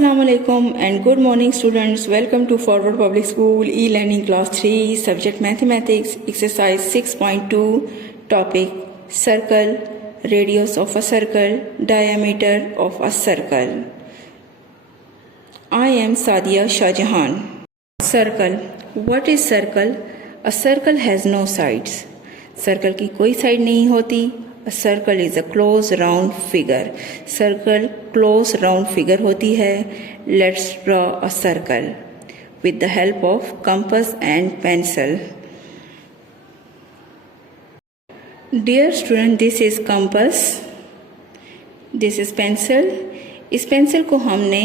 Assalamualaikum and good morning students. Welcome to Forward Public School e-learning class 3 subject mathematics exercise 6.2 topic circle, radius of a circle, diameter of a circle. I am Sadia Shahjahan. Circle. What is circle? A circle has no sides. Circle की कोई side नहीं होती. A circle is a closed round figure. Circle closed round figure होती है. Let's draw a circle with the help of compass and pencil. Dear student, this is compass. This is pencil. इस pencil को हमने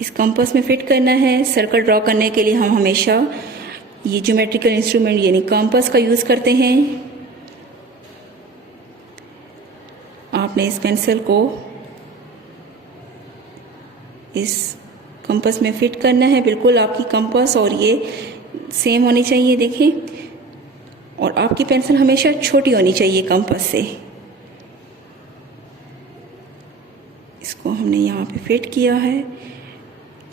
इस compass में fit करना है. Circle draw करने के लिए हम हमेशा ये ज्योमेट्रिकल इंस्ट्रूमेंट यानी कंपास का यूज़ करते हैं. आपने इस पेंसिल को इस कंपास में फिट करना है. बिल्कुल आपकी कंपास और ये सेम होनी चाहिए. देखिए, और आपकी पेंसिल हमेशा छोटी होनी चाहिए कंपास से. इसको हमने यहाँ पे फिट किया है.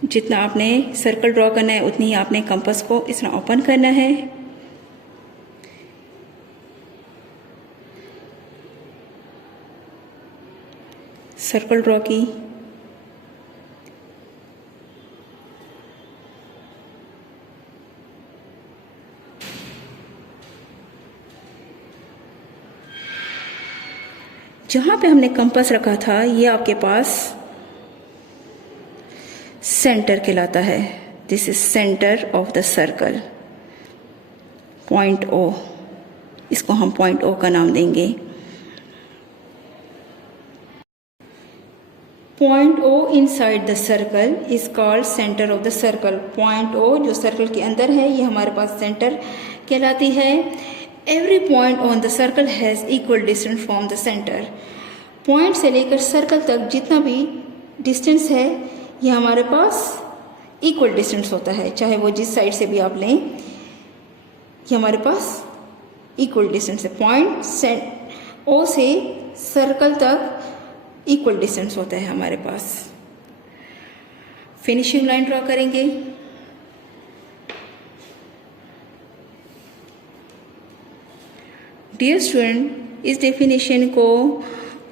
जितना आपने सर्कल ड्रॉ करना है उतनी ही आपने कंपास को इस तरह ओपन करना है. सर्कल ड्रॉ की. जहां पे हमने कंपास रखा था ये आपके पास सेंटर कहलाता है. This is centre of the circle. Point O, इसको हम पॉइंट ओ का नाम देंगे. Point O inside the circle is called center of the circle. Point O जो सर्कल के अंदर है ये हमारे पास सेंटर कहलाती है. Every point on the circle has equal distance from the center. Point से लेकर सर्कल तक जितना भी डिस्टेंस है ये हमारे पास इक्वल डिस्टेंस होता है. चाहे वो जिस साइड से भी आप लें ये हमारे पास इक्वल डिस्टेंस है. पॉइंट O से सर्कल तक इक्वल डिस्टेंस होता है हमारे पास. फिनिशिंग लाइन ड्रॉ करेंगे. डियर स्टूडेंट, इस डेफिनेशन को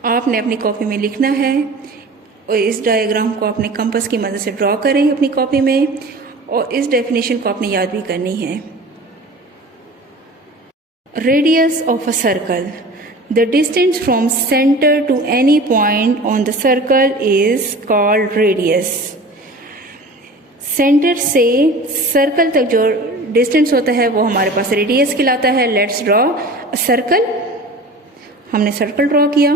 आपने अपनी कॉपी में लिखना है और इस डायग्राम को अपने कंपास की मदद से ड्रॉ करें अपनी कॉपी में और इस डेफिनेशन को आपने याद भी करनी है. Radius of a circle. The distance from center to any point on the circle is called radius. Centre से सर्कल तक जो डिस्टेंस होता है वो हमारे पास रेडियस कहलाता है. Let's draw a circle. हमने सर्कल ड्रॉ किया.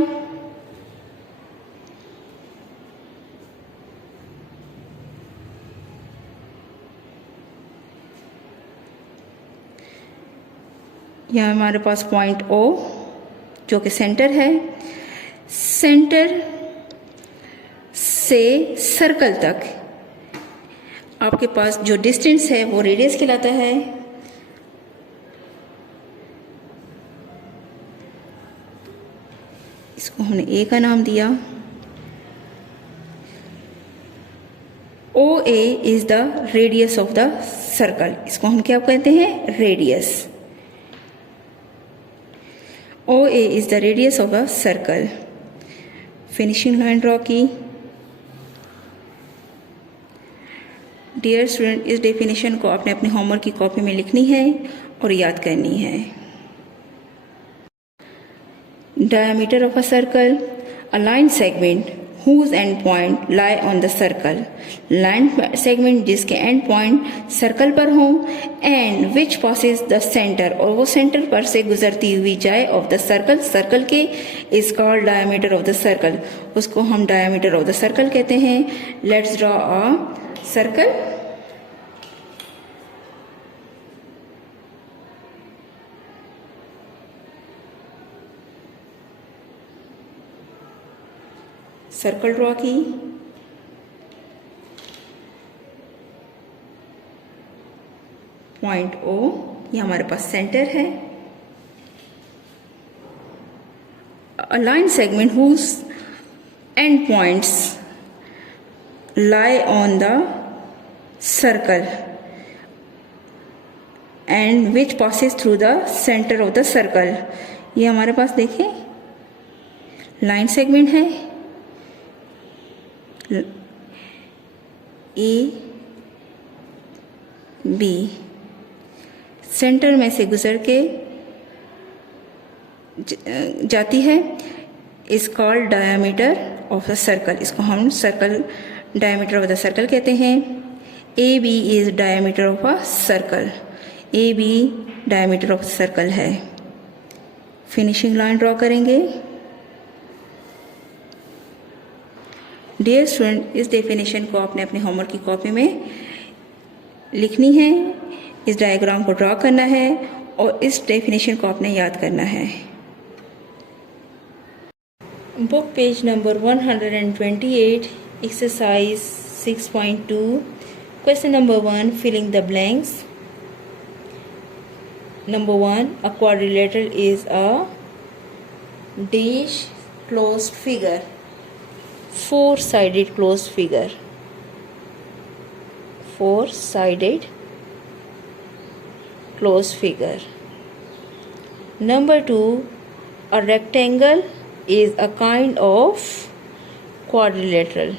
यहाँ हमारे पास पॉइंट O जो कि सेंटर है. सेंटर से सर्कल तक आपके पास जो डिस्टेंस है वो रेडियस कहलाता है. इसको हमने ए का नाम दिया. OA is the radius of the circle. इसको हम क्या कहते हैं? Radius. OA is the radius of a circle. Finishing line draw की. डियर स्टूडेंट, इस डेफिनेशन को आपने अपने होमवर्क की कॉपी में लिखनी है और याद करनी है. Diameter of a circle. A line segment whose end point lie on the circle. Line segment जिसके एंड पॉइंट सर्कल पर हो and which passes the center और वो सेंटर पर से गुजरती हुई जाए ऑफ द सर्कल. सर्कल के is called diameter of the circle. उसको हम डायमीटर ऑफ द सर्कल कहते हैं. Let's draw a circle. Circle draw की. पॉइंट O ये हमारे पास सेंटर है. A line segment whose end points lie on the circle and which passes through the center of the circle. ये हमारे पास देखिए लाइन सेगमेंट है, ए बी सेंटर में से गुजर के जाती है, is called diameter of the circle. इसको हम circle diameter of the circle कहते हैं. A B is diameter of a circle. A B diameter of circle है. फिनिशिंग लाइन ड्रॉ करेंगे. डियर स्टूडेंट, इस डेफिनेशन को आपने अपने होमवर्क की कॉपी में लिखनी है, इस डायग्राम को ड्रॉ करना है और इस डेफिनेशन को आपने याद करना है. Book page number 128, exercise 6.2, question number 1, filling the blanks. Number 1, a quadrilateral is a dash closed figure, four-sided closed figure, four-sided closed figure. Number 2, a rectangle is a kind of quadrilateral.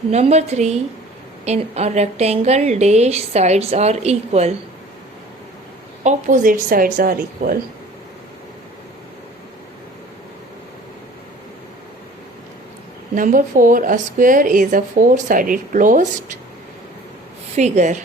Number 3, in a rectangle dash sides are equal, opposite sides are equal. Number 4, a square is a four-sided closed figure.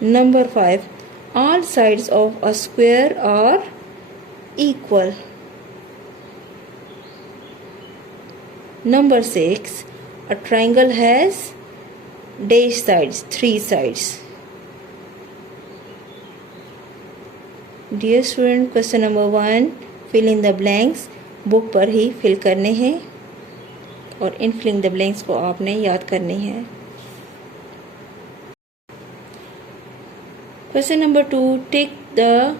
Number 5, all sides of a square are equal. Number 6, a triangle has dash sides, three sides. Dear student, question number 1, fill in the blanks. Book पर ही fill करने हैं और इन filling the blanks को आपने याद करनी है. Question number 2, take the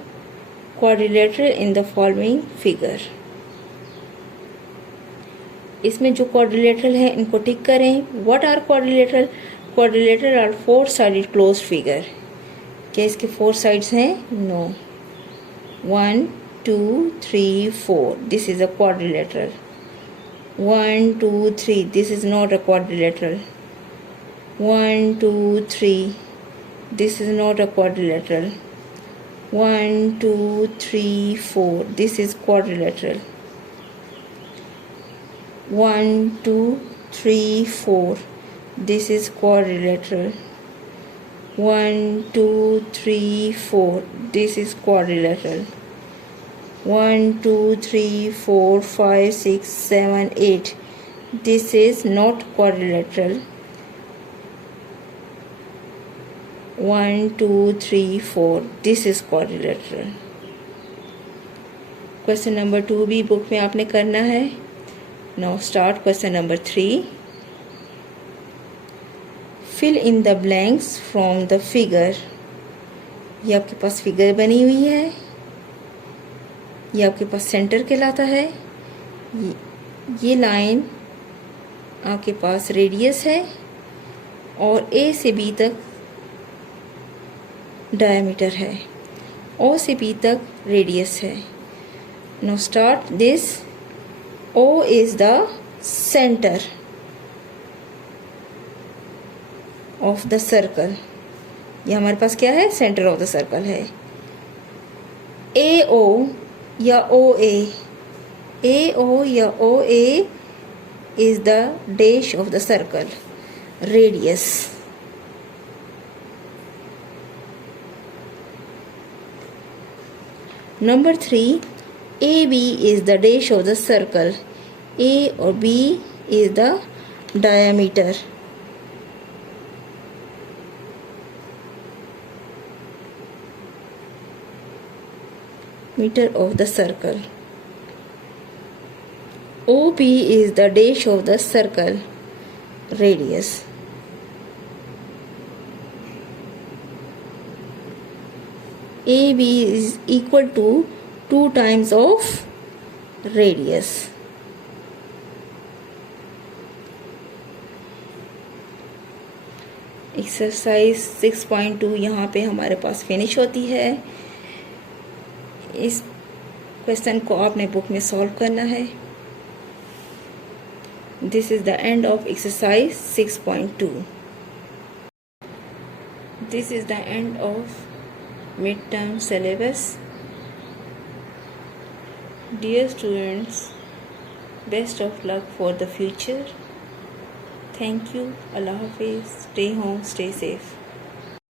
quadrilateral in the following figure. इसमें जो quadrilateral है इनको टिक करें. What are quadrilateral? Quadrilateral are four-sided closed figure. क्या इसके four sides हैं? No. 1, 2, 3, 4. This is a quadrilateral. 1, 2, 3. This is not a quadrilateral. 1, 2, 3. This is not a quadrilateral. 1, 2, 3, 4. This is quadrilateral. 1, 2, 3, 4. This is quadrilateral. 1, 2, 3, 4. This is quadrilateral. 1, 2, 3, 4, 5, 6, 7, 8. This is not quadrilateral. 1, 2, 3, 4. This is quadrilateral. Question number 2 भी book में आपने करना है. Now start question number 3. Fill in the blanks from the figure. ये आपके पास figure बनी हुई है, ये आपके पास सेंटर कहलाता है. ये लाइन आपके पास रेडियस है और ए से बी तक डायमीटर है, ओ से बी तक रेडियस है. Now start this. O is the centre of the circle. ये हमारे पास क्या है? सेंटर ऑफ द सर्कल है. ए ओ या O A is the dash of the circle, radius. Number 3, AB is the dash of the circle. A or B is the diameter. Meter of the circle. OP is the dash of the circle radius. AB is equal to 2 times of radius. Exercise 6.2 यहाँ पे हमारे पास finish होती है। इस question को आपने book में solve करना है। This is the end of exercise 6.2। This is the end of mid term syllabus. Dear students, best of luck for the future. Thank you. Allah Hafiz. Stay home, stay safe.